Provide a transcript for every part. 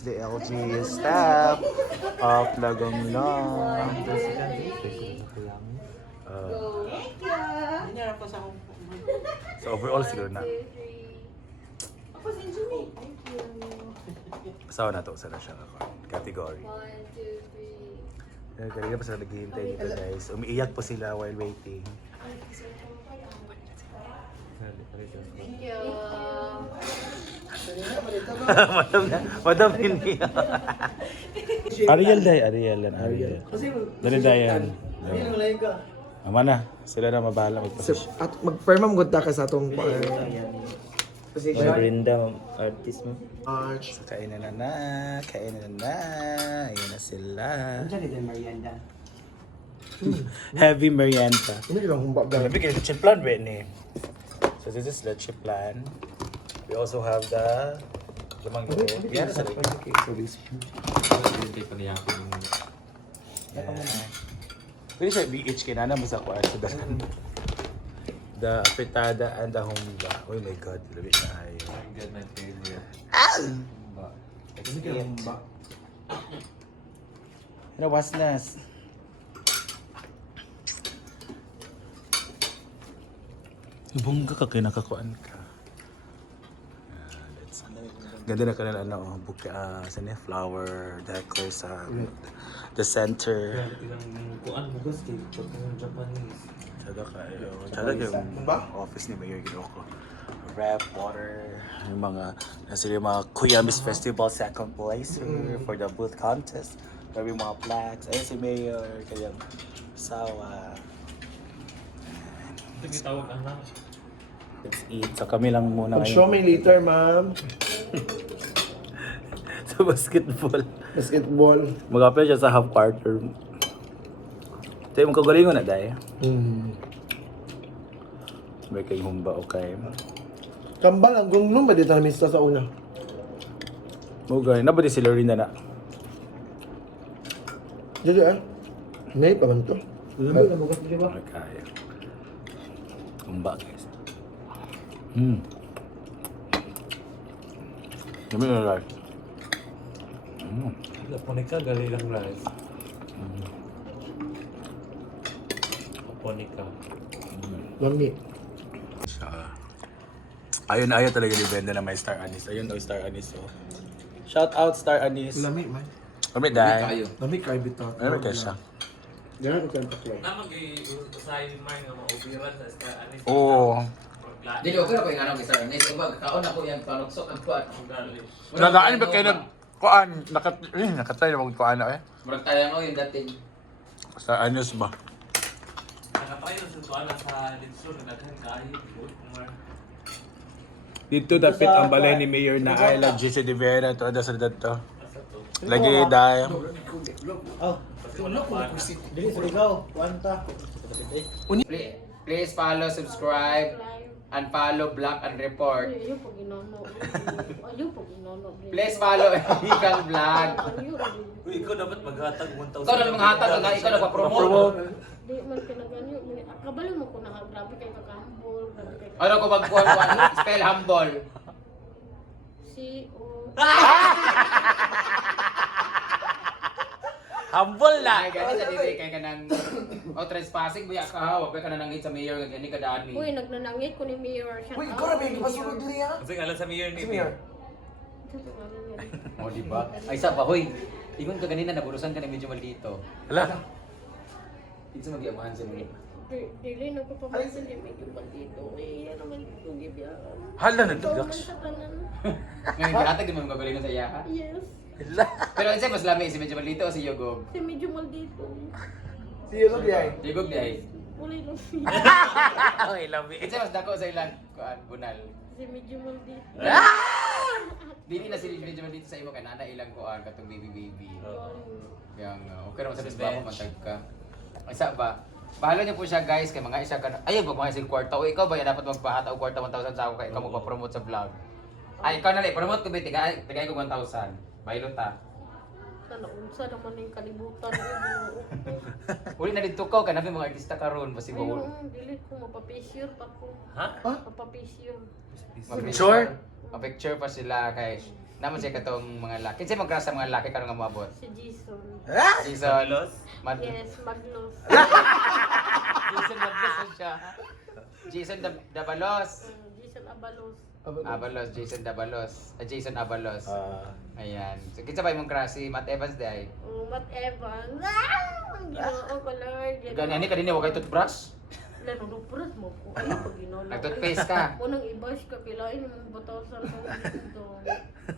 is the LG staff of Lagong Long. So overall siguro na. Asawa na to, sana siya category. 1, 2, 3. Kanina pa sila naghihintay dito guys. Umiiyak po sila while waiting. Thank you. Madam hindi. Ariel day, Ariel. Dali dayan. Ama na, sila na mabahala magpasisyon. At mag-perma mo ka sa atong Brenda, artist mo. arch. So, kainan na. Ayan na sila. Heavy merienda. Ini lang humbak Grabe kayo, leche plan ba ni? So this is leche plan. We also have the lamang loob. Yan sa likod. Pwede siya BH kinana mo sa kuwan. So the fritada and the humba. Oh my god, grabe na ayo. Ano wasnas? Bongga ka kaya nakakuan ka. Ganda na kanila ano, buka sa ni flower decor sa the center. Tsada yung office ni Mayor Ginoko. Rap, water, yung mga nasa yung mga Kuyamis Festival second place for the booth contest. Grabe yung mga flags. Ayun si Mayor, kaya sawa. Let's eat. So kami lang muna Show me later, ma'am. Sa basketball. Basketball. Mag-apply siya sa half quarter. Ito yung kagalingon na dahil. May kayong humba o kay. Kambal ang gungnong ba dito na mista sa una? Mugay, nabadi si Lorena na. Jadi May pa man to. Okay, kaya. Humba guys. Dami na lang. Ponika, gali lang rice. Ponika. Lami. Ayun na ayaw talaga ni Brenda na may Star Anise. Ayun daw Star Anise. Oh. Shout out Star Anise. Lami man. Kami dahil. Lami kay bitaw. Ano kaya siya? Diyan ko kan pakway. Namag-usahin mo yung mga ubiran sa Star Anise. Oo. Dili okay na ko yung anong isa. Next ubag kaon ako yung panuksok ang kuan. Nadaan ba kayo nag-kuan? Nakatry na mag-kuan na eh. Murag tayo no yung dating. Star Anise ba? Nakatry na sa tuwan sa Litso, nagdaghan kayo. Dito dapat ang balay ni Mayor na Ayla GC de Vera to ada sa dato. Lagi dahil. Please follow, subscribe, and follow Black and Report. Ayun po ginono. Please follow Ikang Vlog. Uy, ikaw dapat maghatag 1,000. Ikaw na mga hatag na ikaw nagpa-promote. Di man kinaganyo. Kabalo mo ko na grabe kay kakahambol. Ano ko magkuhan ko? Spell humble. C-O. Humble na. Ay, gani sa dili kay kanang trespassing buya ka ha. Wag ka na nangit sa mayor gani ka dani. Uy, nagnanangit ko ni Mayor. Uy, ikaw na may gipasulod diri ha. Kasi alam sa mayor ni Mayor. O di ba? Ay sa pa hoy. Ingon ka ganina naburusan ka na medyo maldito. Hala. Hindi sa mag-iamahan sa mga. Dili na ko papansin ni medyo dito. Eh, ano man ito gibiyakan. Hala na Ikaw man dugaks. sa tanan. Ngayon kinatag din mo magaling sa iya ha. Yes. Hala. Pero kasi mas lami si medyo maldito o si Yogog. Si medyo maldito. Siya ko diay. Yogog di ay. Wala lang siya. Ay, love it. Kasi mas dako sa ilang kuan bunal. Si medyo maldito. Dili na si medyo maldito sa imo kay nana ilang kuan katong baby. Kaya okay ra sa bisba mo matag ka. Isa ba? Bahala niyo po siya guys kay mga isa ka. Ay wag mga sig kwarta o ikaw ba yan dapat magpahata og kwarta 1,000 sa ako kay ikaw mo pa-promote sa vlog. Ay ikaw na lang promote ko ba tigay ko 1,000. Baylo ta. Naunsa naman yung kalibutan. Uli na dito ka kanabi mga artista karon basi ba Ayun, dili ko mapapicture pa ko. Ha? Mapapicture. Picture? Ma-picture pa sila kay Naman siya katong mga laki. Kasi mag-crush sa mga laki karon nga moabot. Si Jason. Jason. Yes, Maglos. Jason Maglos siya. Jason Dabalos. Jason Abalos. Abalos, Jason Dabalos. Jason Abalos. Ayan. So, kinsa ba imong crush si Matt Evans day? Matt Evans. Ah! Ang ginoo ko, Lord. Gani kanina wa kay toothbrush? Lalo, nupras mo ko. Ano pag ginoo? Nag-toothpaste ka. Unang i-bash ka, kilain mong batasan ko dito.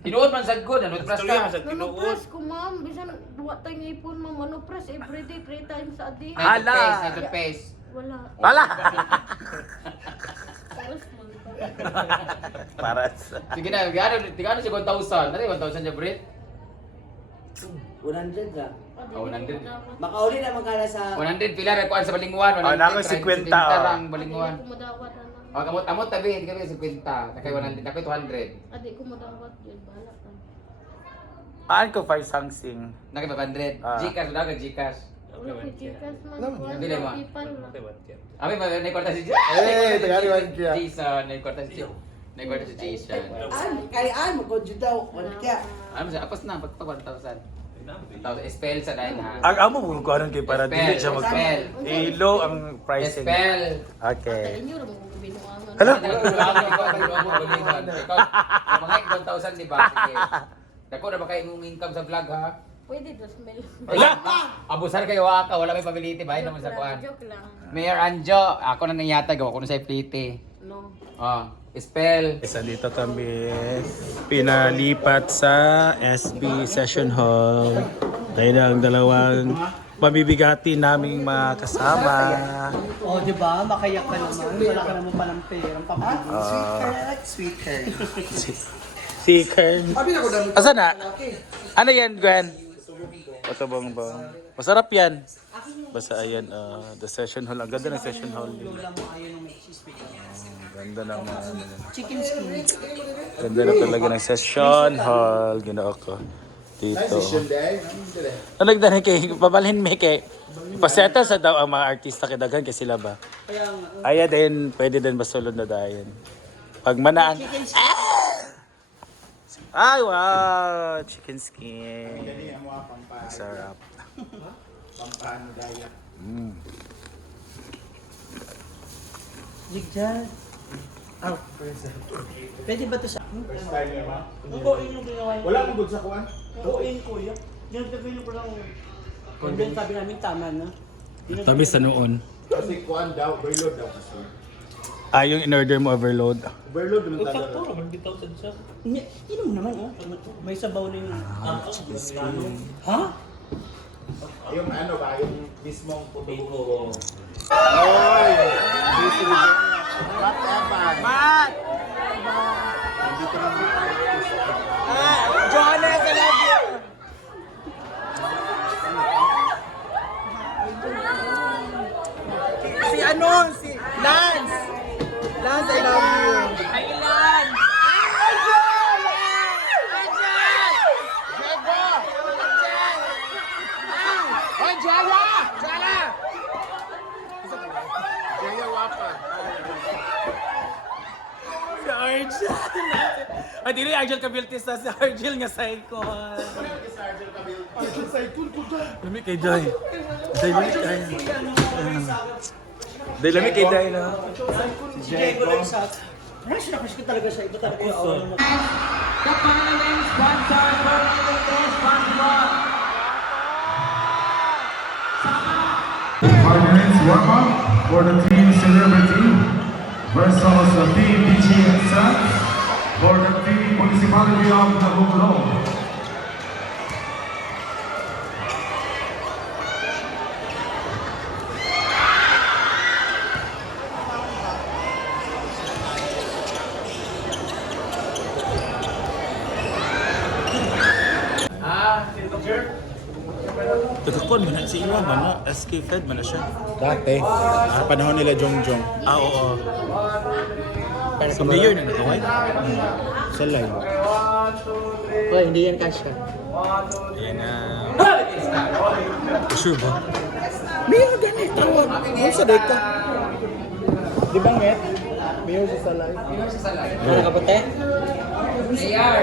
Tinuod man sad good, toothbrush ka. Nanupras ko, ma'am. Bisan duwa tayong ipon, ma'am. Manupras everyday, 3 times a day. Toothpaste. Wala. Wala! Oras mo. Para sa... Sige na, tigano si 1,000. Ano yung 1,000 niya, Brit? 100 ka. Oh, 100. Makauli na magkala sa... 100 pila rekuan sa balingwan. Oh, nako, 50, oh. Ang balingwan. Hindi ko madawat, ano. Oh, kamot tabi, hindi kami 50. Nakay 100, nakay 200. Adi ko madawat yun. Bahala ka. Aan ko 5 sangsing. Nakay 500. Ah. Gcash, wala ka Gcash. Wala ko chikas man. Hindi na mo. Abi, nagkwarta si tagari man kaya. Jason, nagkwarta si Nagkwarta si Jason. Kayaan mo kung daw. Wala kaya. Ano sa apos na, pagpa 1,000. 1,000 spell sa dahil ha. Ang amo mo ko anong kay para dili siya mag Spell. low ang pricing. Spell. Okay. Tayo nyo, ramong binuangan. Hello? Ikaw, mga 1,000 di ba? Sige. Dako na ba kayo mong income sa vlog ha? Pwede, 2,000. Wala! Abusan kayo waka, wala may pability ba? Naman sa kuan. Joke lang. Mayor Anjo, ako na nangyatag, ako na sa plite. No. Oh, spell. Isa dito kami pinalipat sa SB Session Hall. Dahil ang dalawang mabibigati naming mga kasama. Oh, di ba? Makayak ka naman. Wala ka naman palang perang pamilya. Sweeter. Si Kern. Abi na ko dami. Asa na? Ano yan, Gwen? Ito bongbong. Masarap yan. Basta ayan, the session hall. Ang ganda ng session hall. Lola mo ayaw ng may cheese bacon. Ganda ng mga Chicken skin. ganda na talaga ng session hall. Ginoo ko. Dito. Ano nagdala kay pabalhin me kay paseta sa daw ang mga artista kay daghan kay sila ba. Kaya nga. Aya din pwede din basulod na dayon. Pag manaan. Chicken skin. Ay wow, chicken skin. Sarap. Pampano daya. Ligjan. Oh, pwede ba ito sa akin? Oo, yung ginawa niyo. Wala mo gud sa kuan. Oo, yun kuya. Yung gagawin ko lang. Kung din sabi namin tama na. Tabi sa noon. Kasi kuan daw, overload daw kasi. Yung in-order mo overload. Overload naman talaga. Inom naman, oh. May sabaw na yung... Ha? Yung ano ba, yung mismong puto. Matt! Jonas, I love you! Si ano? Si Lance! Lance, I love you! Ay, Lance! Si Argel! Ay, dili Argel Cabiltis na si Argel nga psycho. Argel psycho ko dyan. Lami kay Day. Day, lami kay Day, lami kay Day na. Si Diego lang sa... Rush na kasi talaga sa iba talaga yung aura mo. Warm up for the team Celebrity versus the team BGSS for the team Municipality of Nagugulong. Tagakon man na si Iwa ba na? SK Fed man na siya. Dati, sa panahon nila Jongjong, Oo. Sa mayor na nakaway. sa live. Well, hindi yan kasha. Ayan na. Sure ba? Mayor ganit, tawag. Ano sa deka? Di ba, Met? Mayor sa live. Sino siya sa live? Ano ka puti? Mayor!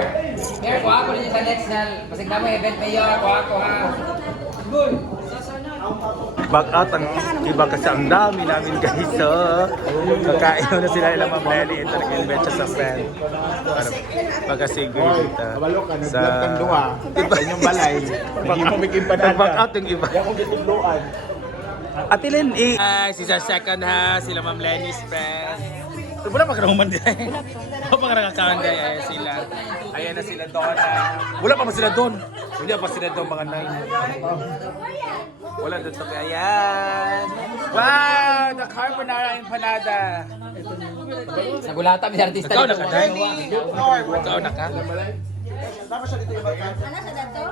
Mayor, kuha ko ninyo sa next na. Pasig na mo event mayor, kuha ko ha. Back out ang iba kasi ang dami namin guys. So, kakain na sila nila Ma'am Lenny. Ito nag-invent siya sa friend. Para magkasigoy dito. Sa... Iba yung balay. Hindi mo may kimpanada. Nag-back out yung iba. Yan kung ditibluan. Ate Len, si sa second ha, sila Ma'am Lenny's friend. Wala pa karahuman din. Wala pa karakakaan din. Ayan sila. Ayan na sila doon. Wala pa sila doon. Hindi pa sila doon mga 9. Wala doon sa ayan. Wow! The carbonara empanada. Sa bulata, may artista Ikaw na dito. ka, Danny. Ikaw na ka. Tama siya dito yung barka. Ano sa dato?